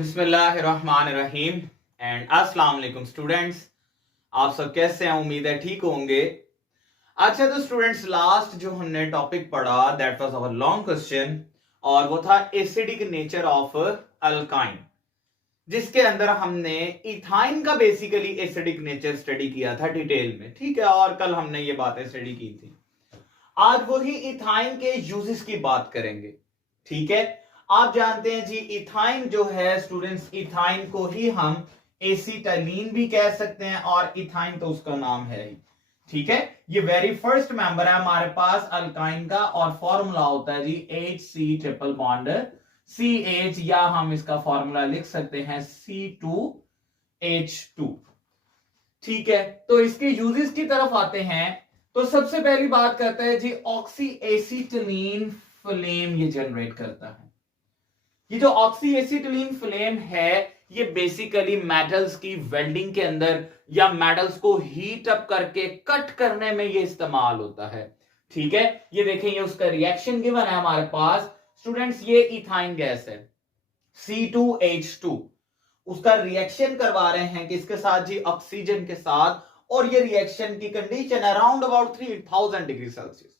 बिस्मिल्लाहिर्रहमानिर्रहीम एंड अस्सलाम वालेकुम स्टूडेंट्स। आप सब कैसे हैं? उम्मीद है ठीक होंगे। अच्छा तो स्टूडेंट्स, लास्ट जो हमने टॉपिक पढ़ा that was our long question और वो था एसिडिक नेचर ऑफ अल्काइन, जिसके अंदर हमने इथाइन का बेसिकली एसिडिक नेचर स्टडी किया था डिटेल में। ठीक है, और कल हमने ये बातें स्टडी की थी। आज वही इथाइन के यूजेस की बात करेंगे। ठीक है, आप जानते हैं जी इथाइन जो है स्टूडेंट्स, इथाइन को ही हम एसिटाइलिन भी कह सकते हैं और इथाइन तो उसका नाम है ही। ठीक है, ये वेरी फर्स्ट मेंबर है हमारे पास अल्काइन का और फॉर्मूला होता है जी HC ट्रिपल बॉन्ड CH, या हम इसका फॉर्मूला लिख सकते हैं C2H2। ठीक है, तो इसके यूजेस की तरफ आते हैं। तो सबसे पहली बात करते हैं जी ऑक्सी एसिटिलीन फ्लेम ये जनरेट करता है। ये जो ऑक्सी एसिटिलीन फ्लेम है ये बेसिकली मेटल्स की वेल्डिंग के अंदर या मेटल्स को हीट अप करके कट करने में ये इस्तेमाल होता है। ठीक है, ये देखें, ये उसका रिएक्शन गिवन है हमारे पास स्टूडेंट्स। ये इथाइन गैस है C2H2, उसका रिएक्शन करवा रहे हैं किसके साथ जी? ऑक्सीजन के साथ। और ये रिएक्शन की condition around about 3000 degree Celsius.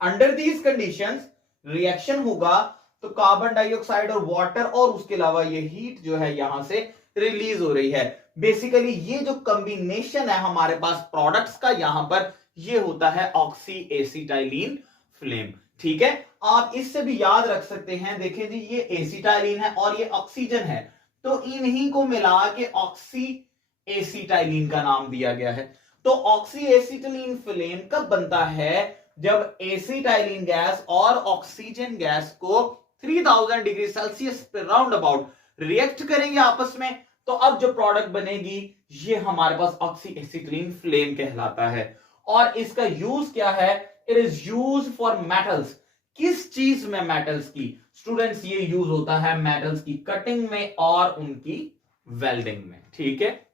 Under these conditions reaction होगा तो कार्बन डाइऑक्साइड और वाटर और उसके अलावा ये हीट जो है यहां से रिलीज हो रही है। बेसिकली ये जो कॉम्बिनेशन है हमारे पास प्रोडक्ट्स का, यहां पर ये होता है ऑक्सी एसिटाइलिन फ्लेम। ठीक है, आप इससे भी याद रख सकते हैं। देखें जी, ये एसिटाइलिन है और ये ऑक्सीजन है, तो इन्हीं को मिला के ऑक्सी एसिटाइलिन का नाम दिया गया है। तो ऑक्सी एसिटाइलिन फ्लेम कब बनता है? जब एसिटाइलिन गैस और ऑक्सीजन गैस को 3000 डिग्री सेल्सियस पे राउंड अबाउट रिएक्ट करेंगे आपस में, तो अब जो प्रोडक्ट बनेगी ये हमारे पास ऑक्सी एसिटिलीन फ्लेम कहलाता है। और इसका यूज क्या है? It is use for metals. किस चीज में? मेटल्स की स्टूडेंट्स, ये यूज होता है मेटल्स की कटिंग में और उनकी वेल्डिंग में। ठीक है,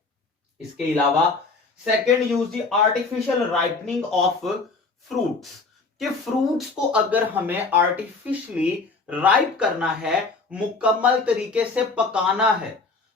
इसके अलावा second use the artificial ripening of fruits, कि फ्रूट्स को अगर हमें आर्टिफिशियली राइप करना है, मुकम्मल तरीके से पकाना है,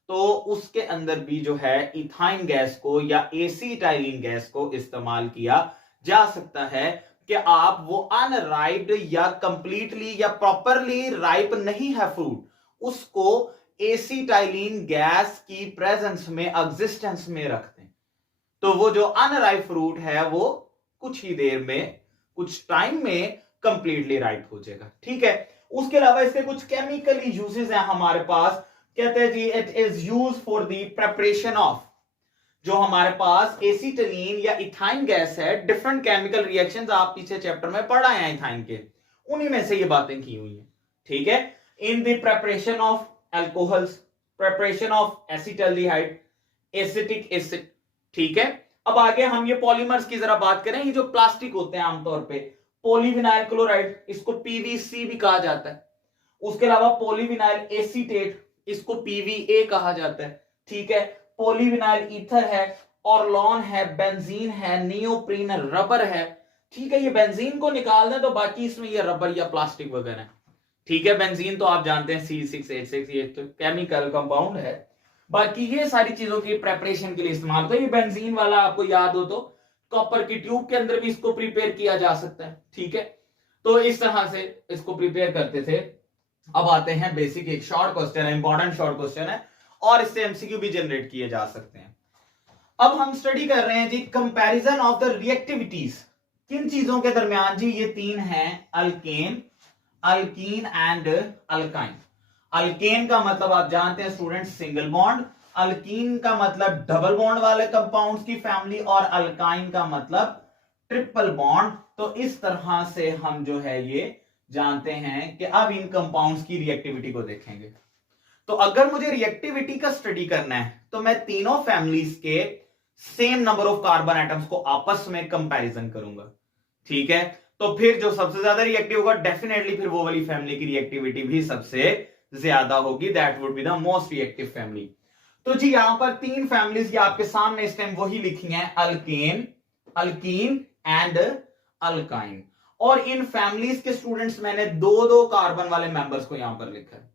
तो उसके अंदर भी जो है इथाइन गैस को या एसिटाइलिन गैस को इस्तेमाल किया जा सकता है। कि आप वो अनराइप्ड या कंप्लीटली या प्रॉपरली राइप नहीं है फ्रूट, उसको एसिटाइलिन गैस की प्रेजेंस में, एग्जिस्टेंस में रखते हैं, तो वो जो अनराइप फ्रूट है वो कुछ ही देर में, कुछ टाइम में कंप्लीटली राइप हो जाएगा। ठीक है, उसके अलावा इसके कुछ केमिकल यूजेस हैं हमारे पास। कहते हैं जी it is use for the preparation of, जो हमारे पास एसिटिलीन या इथाइन गैस है, डिफरेंट केमिकल रिएक्शंस आप पीछे चैप्टर में पढ़ा है इथाइन के, उन्हीं में से ये बातें की हुई हैं। ठीक है, in the preparation of alcohols, preparation of acetaldehyde, acetic acid. ठीक है, अब आगे हम ये पॉलीमर्स की जरा बात करें। ये जो प्लास्टिक होते हैं आमतौर पे, पॉलीविनाइल क्लोराइड, इसको पीवीसी भी कहा जाता है। उसके अलावा पॉलीविनाइल एसीटेट, इसको पीवीए कहा जाता है। ठीक है, पॉलीविनाइल ईथर है, ऑर्लॉन है, बेंजीन है, नियोप्रीन है, रबर है। ठीक है, ये बेंजीन को निकाल दें तो बाकी इसमें ये रबर या प्लास्टिक वगैरह है। ठीक है, बेंजीन तो आप जानते हैं C6H6, ये तो केमिकल कंपाउंड है। बाकी ये सारी चीजों की प्रेपरेशन के लिए इस्तेमाल, तो ये बेंजीन वाला आपको याद हो तो कॉपर की ट्यूब के अंदर भी इसको प्रिपेयर किया जा सकता है। ठीक है, तो इस तरह से इसको प्रिपेयर करते थे। अब आते हैं बेसिक, एक शॉर्ट क्वेश्चन है, इंपॉर्टेंट शॉर्ट क्वेश्चन है और इससे एमसीक्यू भी जनरेट किए जा सकते हैं। अब हम स्टडी कर रहे हैं जी कंपैरिजन ऑफ द रिएक्टिविटीज। किन चीजों के दरमियान जी? ये तीन हैं, alkane, alkyne and alkyne. Alkane का मतलब आप जानते हैं स्टूडेंट सिंगल बॉन्ड, अल्कीन का मतलब डबल बॉन्ड वाले कंपाउंड्स की फैमिली और अल्काइन का मतलब ट्रिपल बॉन्ड। तो इस तरह से हम जो है ये जानते हैं कि अब इन कंपाउंड्स की रिएक्टिविटी को देखेंगे। तो अगर मुझे रिएक्टिविटी का स्टडी करना है तो मैं तीनों फैमिलीज के same number of carbon atoms को आपस में कंपैरिजन करूंगा। ठीक है, तो फिर जो सबसे ज्यादा रिएक्टिव होगा डेफिनेटली फिर वो वाली फैमिली की रिएक्टिविटी भी सबसे ज्यादा होगी, that would be the most reactive family. तो जी यहां पर तीन फैमिलीज आपके सामने इस टाइम वही लिखी हैं, अल्केन, अल्कीन एंड अल्काइन। और इन फैमिलीज के स्टूडेंट्स मैंने दो दो कार्बन वाले मेंबर्स को यहां पर लिखा है।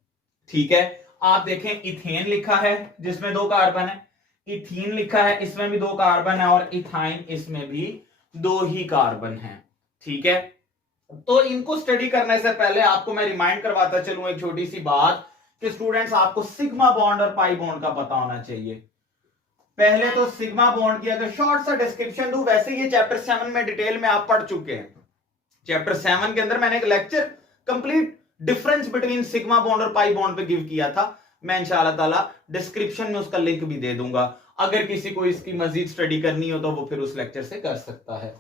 ठीक है, आप देखें इथेन लिखा है जिसमें 2 कार्बन है, इथीन लिखा है इसमें भी 2 कार्बन है, और इथाइन इसमें भी 2 ही कार्बन है। ठीक है, तो इनको स्टडी करने से पहले आपको मैं रिमाइंड करवाता चलूं एक छोटी सी बात कि स्टूडेंट्स आपको सिग्मा बॉन्ड और पाई बॉन्ड का पता होना चाहिए। पहले तो सिग्मा बॉन्ड की अगर शॉर्ट सा डिस्क्रिप्शन दूं, वैसे ये चैप्टर 7 में डिटेल में आप पढ़ चुके हैं। चैप्टर 7 के अंदर मैंने एक lecture complete difference between sigma bond और पाई बॉन्ड पे गिव किया था। मैं इंशाअल्लाह ताला डिस्क्रिप्शन में उसका लिंक भी दे दूंगा, अगर किसी को इसकी मजीद स्टडी करनी हो तो वो फिर उस लेक्चर से कर सकता है।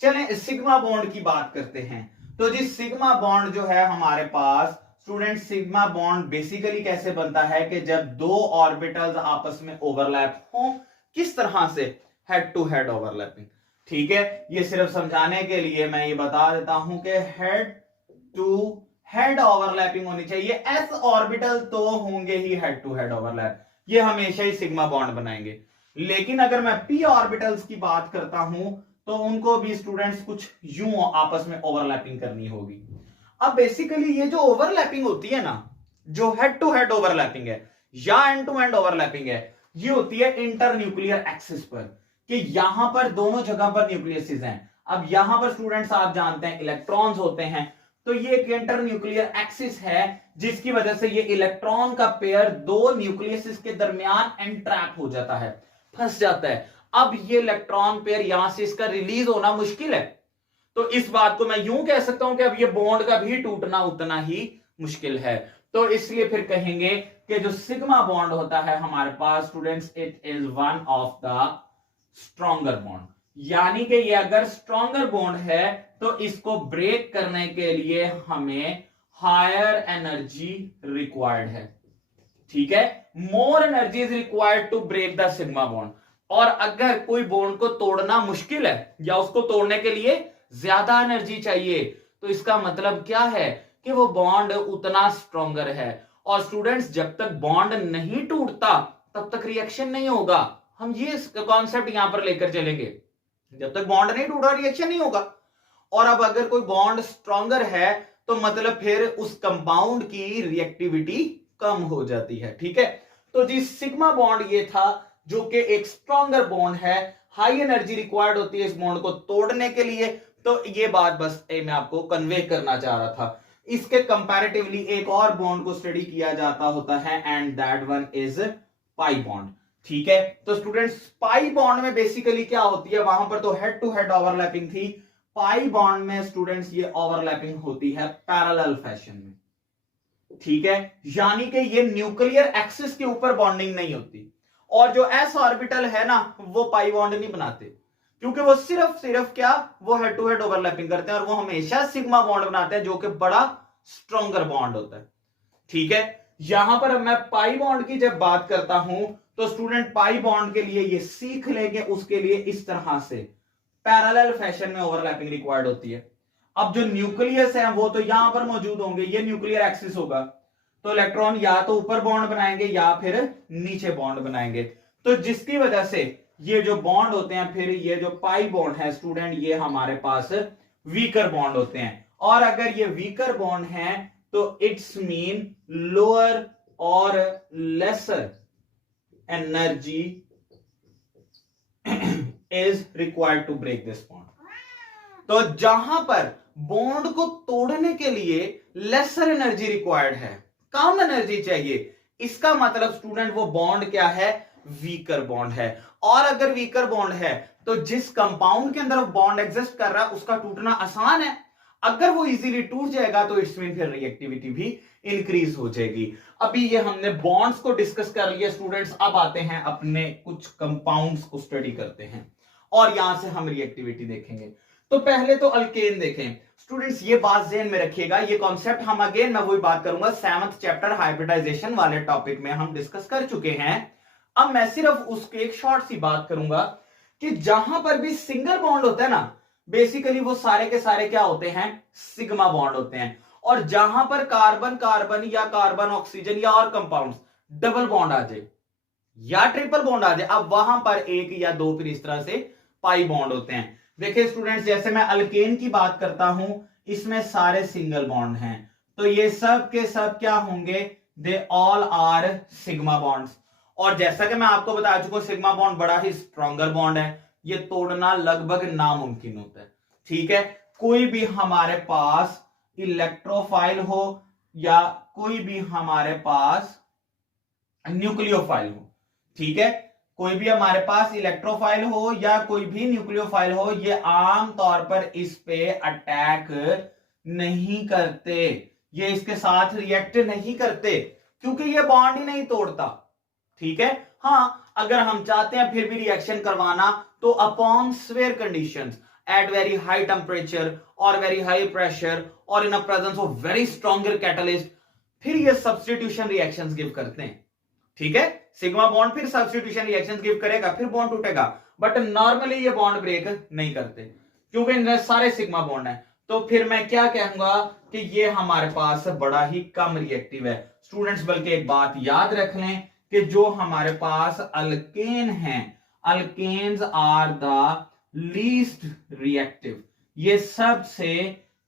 चलें सिग्मा बॉन्ड की बात करते हैं। तो जी सिग्मा बॉन्ड जो है हमारे पास स्टूडेंट, सिग्मा बॉन्ड बेसिकली कैसे बनता है कि जब 2 ऑर्बिटल्स आपस में ओवरलैप हो, किस तरह से, हेड टू हेड ओवरलैपिंग। ठीक है, ये सिर्फ समझाने के लिए मैं ये बता देता हूं कि हेड टू हेड ओवरलैपिंग होनी चाहिए। एस ऑर्बिटल तो होंगे ही हेड टू हेड ओवरलैप, ये हमेशा ही सिग्मा बॉन्ड बनाएंगे। लेकिन अगर मैं पी ऑर्बिटल्स की बात करता हूं तो उनको भी स्टूडेंट्स कुछ यूं आपस में ओवरलैपिंग करनी होगी। अब बेसिकली ये जो ओवरलैपिंग होती है ना, जो हेड टू हेड ओवरलैपिंग है या एंड टू एंड ओवरलैपिंग है, ये होती है इंटर न्यूक्लियर एक्सिस पर, कि यहां पर दोनों जगह पर न्यूक्लियसिस हैं। अब यहां पर स्टूडेंट्स आप जानते हैं इलेक्ट्रॉन्स होते हैं, तो ये एक इंटर न्यूक्लियर एक्सिस है जिसकी वजह से ये इलेक्ट्रॉन का पेयर 2 न्यूक्लियसिस के दरमियान एंट्रैप हो जाता है, फंस जाता है। अब ये इलेक्ट्रॉन पेयर यहां से इसका रिलीज होना मुश्किल है, तो इस बात को मैं यूं कह सकता हूं कि अब ये बॉन्ड का भी टूटना उतना ही मुश्किल है। तो इसलिए फिर कहेंगे कि जो सिग्मा बॉन्ड होता है हमारे पास students, it is one of the stronger bond, यानी कि ये अगर स्ट्रॉन्गर बॉन्ड है तो इसको ब्रेक करने के लिए हमें हायर एनर्जी रिक्वायर्ड है। ठीक है, more energy is required to break the sigma bond. और अगर कोई बॉन्ड को तोड़ना मुश्किल है या उसको तोड़ने के लिए ज्यादा एनर्जी चाहिए, तो इसका मतलब क्या है कि वो बॉन्ड उतना स्ट्रॉन्गर है। और स्टूडेंट्स जब तक बॉन्ड नहीं टूटता तब तक रिएक्शन नहीं होगा। हम ये कॉन्सेप्ट यहां पर लेकर चलेंगे, जब तक बॉन्ड नहीं टूटा रिएक्शन नहीं होगा। और अब अगर कोई बॉन्ड स्ट्रॉन्गर है तो मतलब फिर उस कंपाउंड की रिएक्टिविटी कम हो जाती है। ठीक है, तो जी सिग्मा बॉन्ड ये था जो कि एक स्ट्रॉन्गर बॉन्ड है, हाई एनर्जी रिक्वायर्ड होती है इस बॉन्ड को तोड़ने के लिए। तो ये बात बस मैं आपको कन्वे करना चाह रहा था। इसके कंपैरेटिवली एक और बॉन्ड को स्टडी किया जाता होता है and that one is pi bond. ठीक है, तो स्टूडेंट्स पाई बॉन्ड में बेसिकली क्या होती है, वहां पर तो हेड टू हेड ओवरलैपिंग थी, पाई बॉन्ड में स्टूडेंट्स ये ओवरलैपिंग होती है पैरेलल फैशन में। ठीक है, यानी कि ये न्यूक्लियर एक्सिस के ऊपर बॉन्डिंग नहीं होती। और जो एस ऑर्बिटल है ना, वो पाई बॉन्ड नहीं बनाते, क्योंकि वो सिर्फ क्या, वो हेड टू हेड ओवरलैपिंग करते हैं और वो हमेशा सिग्मा बॉन्ड बनाते हैं जो कि बड़ा स्ट्रॉन्गर बॉन्ड होता है। ठीक है, यहां पर मैं पाई बॉन्ड की जब बात करता हूं तो स्टूडेंट पाई बॉन्ड के लिए ये सीख लेंगे, उसके लिए इस तरह से पैरेलल फैशन में ओवरलैपिंग रिक्वायर्ड होती है। अब जो न्यूक्लियस है वो तो यहां पर मौजूद होंगे, ये न्यूक्लियर एक्सिस होगा, तो इलेक्ट्रॉन या तो ऊपर बॉन्ड बनाएंगे या फिर नीचे बॉन्ड बनाएंगे। तो जिसकी वजह से ये जो बॉन्ड होते हैं, फिर ये जो पाई बॉन्ड है स्टूडेंट, ये हमारे पास वीकर बॉन्ड होते हैं। और अगर ये वीकर बॉन्ड है तो इट्स मीन लोअर और lesser energy is required to break this bond. तो जहां पर बॉन्ड को तोड़ने के लिए लेसर एनर्जी रिक्वायर्ड है, कम एनर्जी चाहिए, इसका मतलब स्टूडेंट वो बॉन्ड क्या है, वीकर बॉन्ड है। और अगर वीकर बॉन्ड है तो जिस कंपाउंड के अंदर वो बॉन्ड एग्जिस्ट कर रहा है उसका टूटना आसान है। अगर वो इजीली टूट जाएगा तो इट्स मीन फिर रिएक्टिविटी भी इंक्रीज हो जाएगी। अभी ये हमने बॉन्ड्स को डिस्कस कर लिया स्टूडेंट्स, अब आते हैं अपने कुछ कंपाउंड्स को स्टडी करते हैं और यहां से हम रिएक्टिविटी देखेंगे। तो पहले तो अल्केन देखें स्टूडेंट्स, ये बात ध्यान में रखिएगा, ये कॉन्सेप्ट हम अगेन मैं वही बात करूंगा 7th चैप्टर हाइब्रिडाइजेशन वाले टॉपिक में हम डिस्कस कर चुके हैं। अब मैं सिर्फ उसके एक शॉर्ट सी बात करूंगा कि जहां पर भी सिंगल बॉन्ड होता है ना, बेसिकली वो सारे के सारे क्या होते हैं, सिग्मा बॉन्ड होते हैं। और जहां पर कार्बन कार्बन या कार्बन ऑक्सीजन या और कंपाउंड्स डबल बॉन्ड आ जाए या ट्रिपल बॉन्ड आ जाए, अब वहां पर एक या दो फिर इस तरह से पाई बॉन्ड होते हैं। देखिए स्टूडेंट्स, जैसे मैं अल्केन की बात करता हूं, इसमें सारे सिंगल बॉन्ड हैं, तो ये सब के सब क्या होंगे, they all are sigma bonds. और जैसा कि मैं आपको बता चुका हूं, सिग्मा बॉन्ड बड़ा ही स्ट्रॉन्गर बॉन्ड है, ये तोड़ना लगभग नामुमकिन होता है। ठीक है, कोई भी हमारे पास इलेक्ट्रोफाइल हो या कोई भी हमारे पास न्यूक्लियोफाइल हो, ठीक है, कोई भी हमारे पास इलेक्ट्रोफाइल हो या कोई भी न्यूक्लियोफाइल हो, ये आम तौर पर इस पे अटैक नहीं करते, ये इसके साथ रिएक्ट नहीं करते, क्योंकि ये बॉन्ड ही नहीं तोड़ता। ठीक है, हां, अगर हम चाहते हैं फिर भी रिएक्शन करवाना, तो upon severe conditions at very high temperature और वेरी हाई प्रेशर और in presence of very stronger catalyst, फिर ये सब्स्टिट्यूशन रिएक्शंस गिव करते हैं। ठीक है, सिग्मा बॉन्ड फिर सब्स्टिट्यूशन रिएक्शंस गिव करेगा, फिर बॉन्ड टूटेगा, बट नॉर्मली ये बॉन्ड ब्रेक नहीं करते, क्योंकि इनमें सारे सिग्मा बॉन्ड है। तो फिर मैं क्या कहूंगा कि ये हमारे पास बड़ा ही कम रिएक्टिव है। स्टूडेंट्स बल्कि एक बात याद रख लें कि जो हमारे पास अल्केन हैं, alkanes are the least reactive, ये सबसे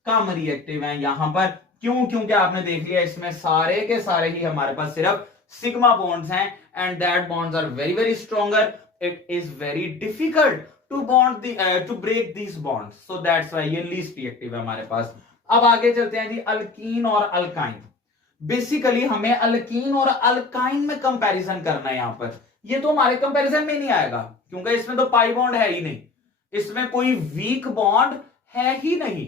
कम रिएक्टिव है यहां पर। क्यों? क्योंकि आपने देख लिया इसमें सारे के सारे ही हमारे पास सिर्फ सिग्मा बॉन्ड्स हैं, and that bonds are very very stronger, it is very difficult to bond to break these bonds, so that's why ये लीस्ट रिएक्टिव है हमारे पास। अब आगे चलते हैं जी, अल्कीन और अल्काइन। बेसिकली हमें अल्कीन और अल्काइन में कंपैरिजन करना है। यहां पर ये तो हमारे कंपैरिजन में नहीं आएगा, क्योंकि इसमें तो पाई बॉन्ड है ही नहीं, इसमें कोई वीक बॉन्ड है ही नहीं,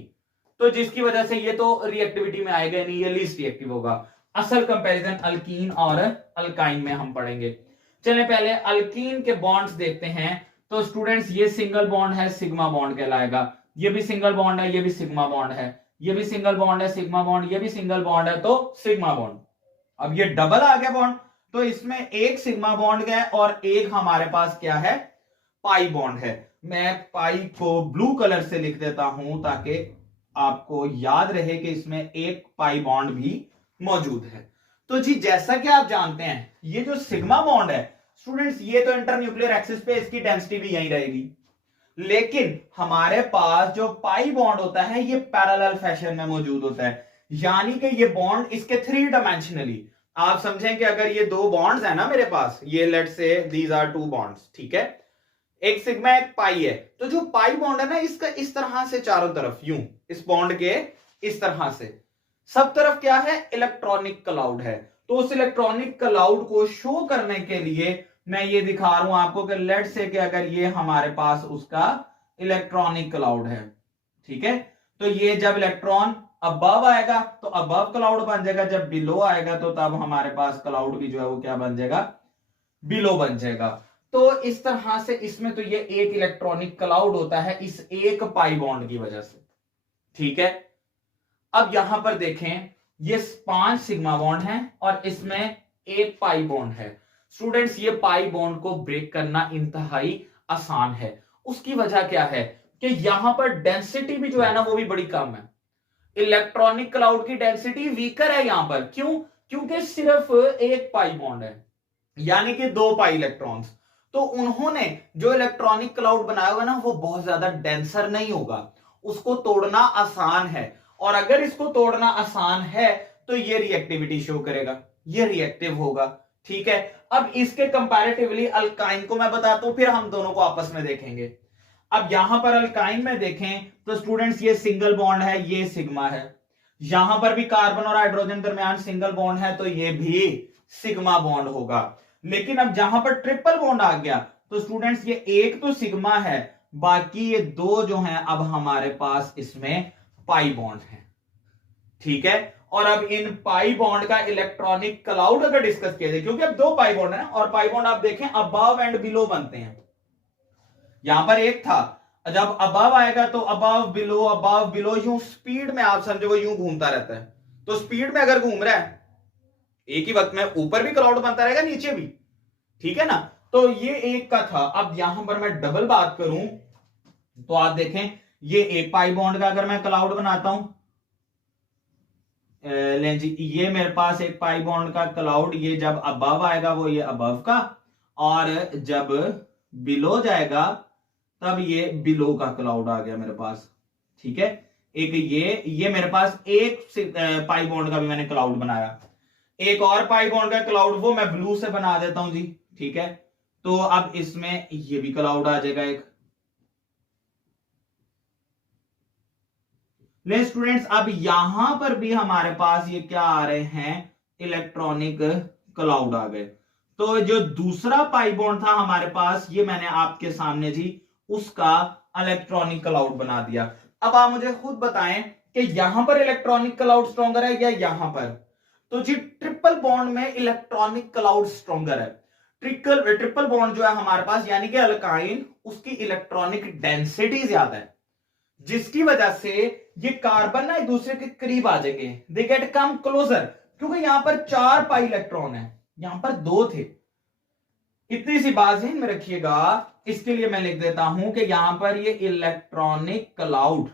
तो जिसकी वजह से ये तो रिएक्टिविटी में आएगा नहीं, ये लीस्ट रिएक्टिव होगा। असल कंपैरिजन अल्कीन और अल्काइन में हम पढ़ेंगे। चलिए पहले अल्कीन के बॉन्ड्स देखते हैं। तो स्टूडेंट्स ये सिंगल बॉन्ड है, सिग्मा बॉन्ड कहलाएगा, ये भी सिंगल बॉन्ड है, ये भी सिग्मा बॉन्ड है, ये भी सिंगल बॉन्ड है, सिग्मा बॉन्ड, ये भी सिंगल बॉन्ड है, तो सिग्मा बॉन्ड। अब ये डबल आ गया बॉन्ड, तो इसमें एक सिग्मा बॉन्ड है और एक हमारे पास क्या है, पाई बॉन्ड है। मैं पाई को ब्लू कलर से लिख देता हूं ताकि आपको याद रहे कि इसमें एक पाई बॉन्ड भी मौजूद है। तो जी जैसा कि आप जानते हैं, ये जो सिग्मा बॉन्ड है स्टूडेंट्स, ये तो इंटरन्यूक्लियर एक्सिस पे इसकी डेंसिटी भी यही रहेगी, लेकिन हमारे पास जो पाई बॉन्ड होता है ये पैरेलल फैशन में मौजूद होता है, यानी कि ये बॉन्ड इसके थ्री डायमेंशनली, आप समझें कि अगर ये दो बॉन्ड्स है ना मेरे पास, ये let's say these are to bonds, ठीक है, एक सिग्मा एक पाई है, तो जो पाई बॉन्ड है ना इसका इस तरह से चारों तरफ यूं, इस बॉन्ड के इस तरह से सब तरफ क्या है, इलेक्ट्रॉनिक क्लाउड है। तो उस इलेक्ट्रॉनिक क्लाउड को शो करने के लिए मैं ये दिखा रहा हूं आपको कि लेट्स से कि अगर ये हमारे पास उसका इलेक्ट्रॉनिक क्लाउड है, ठीक है, तो ये जब इलेक्ट्रॉन अबव आएगा तो अबव क्लाउड बन जाएगा, जब बिलो आएगा तो तब हमारे पास क्लाउड भी जो है वो क्या बन जाएगा, बिलो बन जाएगा। तो इस तरह से इसमें तो ये एक इलेक्ट्रॉनिक क्लाउड होता है इस एक पाई बॉन्ड की वजह से। ठीक है, अब यहां पर देखें ये 5 सिग्मा बॉन्ड हैं और इसमें एक पाई बॉन्ड है। स्टूडेंट्स ये पाई बॉन्ड को ब्रेक करना इंतहाई आसान है। उसकी वजह क्या है कि यहां पर डेंसिटी भी जो है ना वो भी बड़ी कम है, इलेक्ट्रॉनिक क्लाउड की डेंसिटी वीकर है यहां पर। क्यों? क्योंकि सिर्फ एक पाई बॉन्ड है, यानी कि 2 पाई इलेक्ट्रॉन्स। तो उन्होंने जो इलेक्ट्रॉनिक क्लाउड बनाया होगा ना वो बहुत ज्यादा डेंसर नहीं होगा, उसको तोड़ना आसान है, और अगर इसको तोड़ना आसान है तो ये रिएक्टिविटी शो करेगा, ये रिएक्टिव होगा। ठीक है, अब इसके कंपैरेटिवली अल्काइन को मैं बताता हूं, फिर हम दोनों को आपस में देखेंगे। अब यहां पर अल्काइन में देखें तो स्टूडेंट्स ये सिंगल बॉन्ड है, ये सिग्मा है, यहां पर भी कार्बन और हाइड्रोजन दरमियान सिंगल बॉन्ड है तो ये भी सिग्मा बॉन्ड होगा। लेकिन अब जहां पर ट्रिपल बॉन्ड आ गया तो स्टूडेंट्स ये एक तो सिग्मा है, बाकी ये 2 जो हैं अब हमारे पास इसमें पाई बॉन्ड है। ठीक है, और अब इन पाई बॉन्ड का इलेक्ट्रॉनिक क्लाउड अगर डिस्कस किया जाए, क्योंकि अब 2 पाई बॉन्ड है ना, और पाई बॉन्ड आप देखें अबव एंड बिलो बनते हैं। यहां पर एक था, जब अबव आएगा तो अबव बिलो यूं स्पीड में आप समझो वो यूं घूमता रहता है। तो स्पीड में अगर घूम रहा है एक ही वक्त में ऊपर भी क्लाउड बनता रहेगा नीचे भी, ठीक है ना। तो ये एक का था। अब यहां पर मैं डबल बात करूं तो आप देखें ये एक पाई बॉन्ड का अगर मैं क्लाउड बनाता हूं, लें जी, ये मेरे पास एक पाई बॉन्ड का क्लाउड, ये जब अबव आएगा वो ये अबव का, और जब बिलो जाएगा तब ये बिलो का क्लाउड आ गया मेरे पास। ठीक है, एक ये मेरे पास एक पाई बॉन्ड का भी मैंने क्लाउड बनाया। एक और पाई बॉन्ड का क्लाउड, वो मैं ब्लू से बना देता हूं जी, ठीक है। तो अब इसमें ये भी क्लाउड आ जाएगा एक। ले स्टूडेंट्स, अब यहां पर भी हमारे पास ये क्या आ रहे हैं, इलेक्ट्रॉनिक क्लाउड आ गए। तो जो दूसरा पाई बॉन्ड था हमारे पास, ये मैंने आपके सामने जी उसका इलेक्ट्रॉनिक क्लाउड बना दिया। अब आप मुझे खुद बताएं कि यहां पर इलेक्ट्रॉनिक क्लाउड स्ट्रॉन्गर है या यहां पर। तो जी ट्रिपल बॉन्ड में इलेक्ट्रॉनिक क्लाउड स्ट्रॉन्गर है। ट्रिपल बॉन्ड जो है हमारे पास, यानी कि अल्काइन, उसकी इलेक्ट्रॉनिक डेंसिटी ज्यादा है, जिसकी वजह से ये कार्बन ना एक दूसरे के करीब आ जाएंगे, दे गेट कम क्लोजर। क्योंकि यहां पर 4 पाई इलेक्ट्रॉन है, यहां पर 2 थे। इतनी सी बात ध्यान में रखिएगा, इसके लिए मैं लिख देता हूं कि यहां पर ये इलेक्ट्रॉनिक क्लाउड,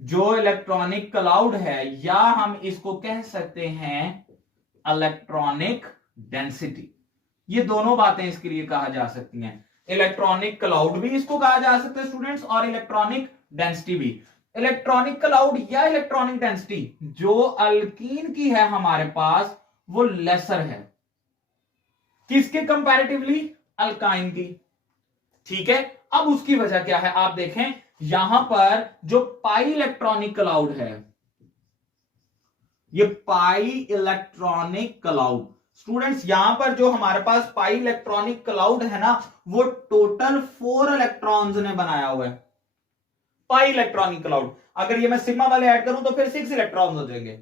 जो इलेक्ट्रॉनिक क्लाउड है, या हम इसको कह सकते हैं इलेक्ट्रॉनिक डेंसिटी। ये दोनों बातें इसके लिए कहा जा सकती हैं। इलेक्ट्रॉनिक क्लाउड भी इसको कहा जा सकता है स्टूडेंट्स, और इलेक्ट्रॉनिक डेंसिटी भी। इलेक्ट्रॉनिक क्लाउड या इलेक्ट्रॉनिक डेंसिटी जो अल्कीन की है हमारे पास, वो लेसर है किसके कंपैरेटिवली, अल्काइन की, ठीक है। अब उसकी वजह क्या है, आप देखें यहां पर जो पाई इलेक्ट्रॉनिक क्लाउड है, ये पाई इलेक्ट्रॉनिक क्लाउड, स्टूडेंट्स यहां पर जो हमारे पास पाई इलेक्ट्रॉनिक क्लाउड है ना, वो टोटल 4 इलेक्ट्रॉन्स ने बनाया हुआ है पाई इलेक्ट्रॉनिक क्लाउड। अगर ये मैं सिग्मा वाले ऐड करूं तो फिर 6 इलेक्ट्रॉन्स हो जाएंगे।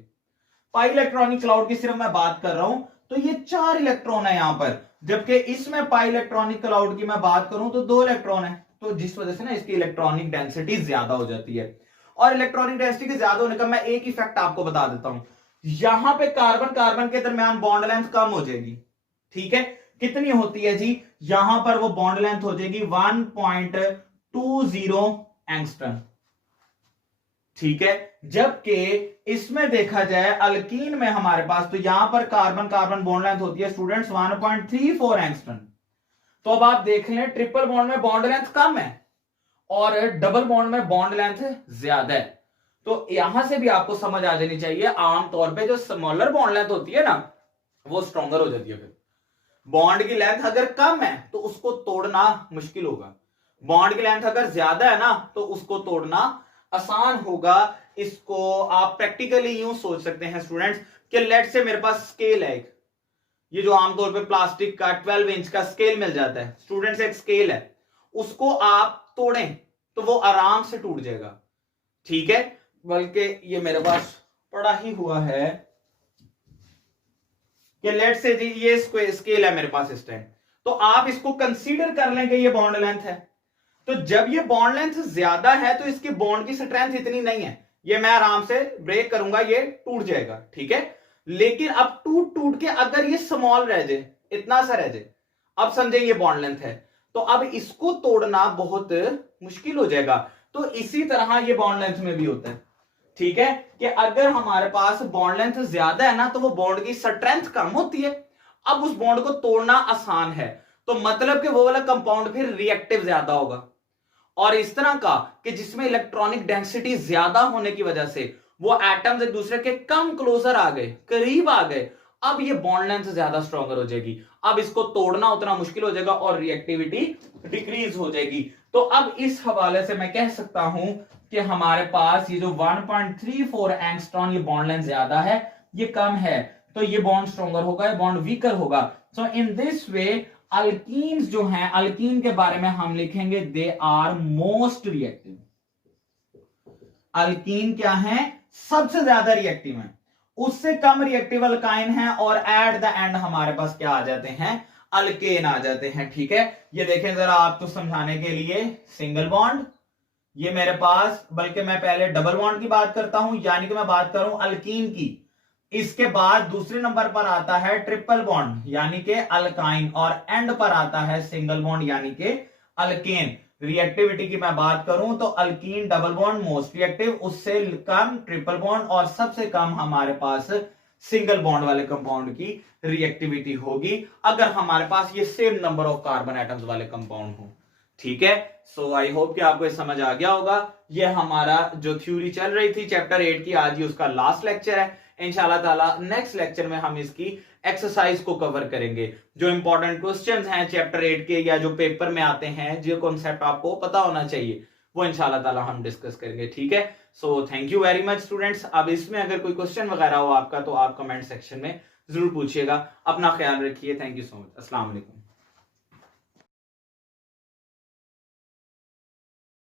पाई इलेक्ट्रॉनिक क्लाउड की सिर्फ मैं बात कर रहा हूं तो ये 4 इलेक्ट्रॉन है यहां पर, जबकि इसमें पाई इलेक्ट्रॉनिक क्लाउड की मैं बात करूं तो 2 इलेक्ट्रॉन है। तो जिस वजह से ना इसकी इलेक्ट्रॉनिक डेंसिटी ज्यादा हो जाती है। और इलेक्ट्रॉनिक डेंसिटी के ज्यादा होने का मैं एक इफेक्ट आपको बता देता हूं, यहां पे कार्बन कार्बन के दरमियान बॉन्ड लेंथ कम हो जाएगी, ठीक है। कितनी होती है जी, यहां पर वो बॉन्ड लेंथ हो जाएगी 1.20 एंगस्ट्रम, ठीक है। जबकि इसमें देखा जाए अल्कीन में हमारे पास, तो यहां पर कार्बन कार्बन बॉन्ड लेंथ होती है स्टूडेंट्स 1.34 एंगस्ट्रम। तो अब आप देख लें, ट्रिपल बॉन्ड में बॉन्ड लेंथ कम है और डबल बॉन्ड में बॉन्ड लेंथ ज्यादा है। तो यहां से भी आपको समझ आ जानी चाहिए, आमतौर पे जो स्मॉलर बॉन्ड लेंथ होती है ना, वो स्ट्रॉन्गर हो जाती है। फिर बॉन्ड की लेंथ अगर कम है तो उसको तोड़ना मुश्किल होगा, बॉन्ड की लेंथ अगर ज्यादा है ना तो उसको तोड़ना आसान होगा। इसको आप प्रैक्टिकली यूं सोच सकते हैं स्टूडेंट्स कि लेट से मेरे पास स्केल है एक, ये जो आमतौर पे प्लास्टिक का 12 इंच का स्केल मिल जाता है स्टूडेंट्स, एक स्केल है, उसको आप तोड़ें तो वो आराम से टूट जाएगा, ठीक है। बल्कि ये मेरे पास पड़ा ही हुआ है कि लेट से जी ये स्केल है मेरे पास इस टाइम, तो आप इसको कंसीडर कर लें कि ये बॉन्ड लेंथ है। तो जब ये बॉन्ड लेंथ ज्यादा है तो इसकी बॉन्ड की स्ट्रेंथ इतनी नहीं है, ये मैं आराम से ब्रेक करूंगा ये टूट जाएगा, ठीक है। लेकिन अब टूट टूट के अगर ये स्मॉल रह जाए, इतना सा रह जाए, अब समझे ये बॉन्ड लेंथ है, तो अब इसको तोड़ना बहुत मुश्किल हो जाएगा। तो इसी तरह ये बॉन्ड लेंथ में भी होता है, ठीक है, कि अगर हमारे पास बॉन्ड लेंथ ज्यादा है ना तो वो बॉन्ड की स्ट्रेंथ कम होती है, अब उस बॉन्ड को तोड़ना आसान है, तो मतलब कि वो वाला कंपाउंड फिर रिएक्टिव ज्यादा होगा। और इस तरह का कि जिसमें इलेक्ट्रॉनिक डेंसिटी ज्यादा होने की वजह से वो एटम्स एक दूसरे के कम क्लोजर आ गए, करीब आ गए, अब ये बॉन्ड लेंथ ज्यादा स्ट्रॉन्गर हो जाएगी, अब इसको तोड़ना उतना मुश्किल हो जाएगा और रिएक्टिविटी डिक्रीज हो जाएगी। तो अब इस हवाले से मैं कह सकता हूं कि हमारे पास ये जो 1.34 एंगस्ट्रॉन, ये बॉन्ड लेंथ ज्यादा है, ये कम है, तो ये बॉन्ड स्ट्रॉन्गर होगा, ये बॉन्ड वीकर होगा। सो इन दिस वे अल्कीन्स जो हैं, अल्कीन के बारे में हम लिखेंगे they are most reactive. Alkene क्या है, सबसे ज्यादा रिएक्टिव है, उससे कम रिएक्टिव अल्काइन है, और एट द एंड हमारे पास क्या आ जाते हैं, अल्केन आ जाते हैं, ठीक है। ये देखें जरा आपको समझाने के लिए, सिंगल बॉन्ड ये मेरे पास, बल्कि मैं पहले डबल बॉन्ड की बात करता हूं, यानी कि मैं बात करूं अल्कीन की, इसके बाद दूसरे नंबर पर आता है ट्रिपल बॉन्ड यानी कि अल्काइन, और एंड पर आता है सिंगल बॉन्ड यानी कि अल्केन। रिएक्टिविटी की मैं बात करूं तो alkyne double bond most reactive, उससे कम ट्रिपल बॉन्ड, और सबसे कम हमारे पास सिंगल बॉन्ड वाले कंपाउंड की रिएक्टिविटी होगी अगर हमारे पास ये same number of carbon atoms वाले कंपाउंड हो, ठीक है। सो आई होप कि आपको समझ आ गया होगा। ये हमारा जो थ्योरी चल रही थी चैप्टर 8 की, आज ही उसका लास्ट लेक्चर है। इंशाल्लाह ताला नेक्स्ट लेक्चर में हम इसकी एक्सरसाइज को कवर करेंगे। जो इंपॉर्टेंट क्वेश्चंस हैं चैप्टर 8 के या जो पेपर में आते हैं, जो कॉन्सेप्ट आपको पता होना चाहिए, वो इंशाल्लाह ताला हम डिस्कस करेंगे। ठीक है, so thank you very much students. अब इसमें अगर कोई क्वेश्चन वगैरह हो आपका तो आप कमेंट सेक्शन में जरूर पूछिएगा। अपना ख्याल रखिए। Thank you so much. अस्सलाम वालेकुम।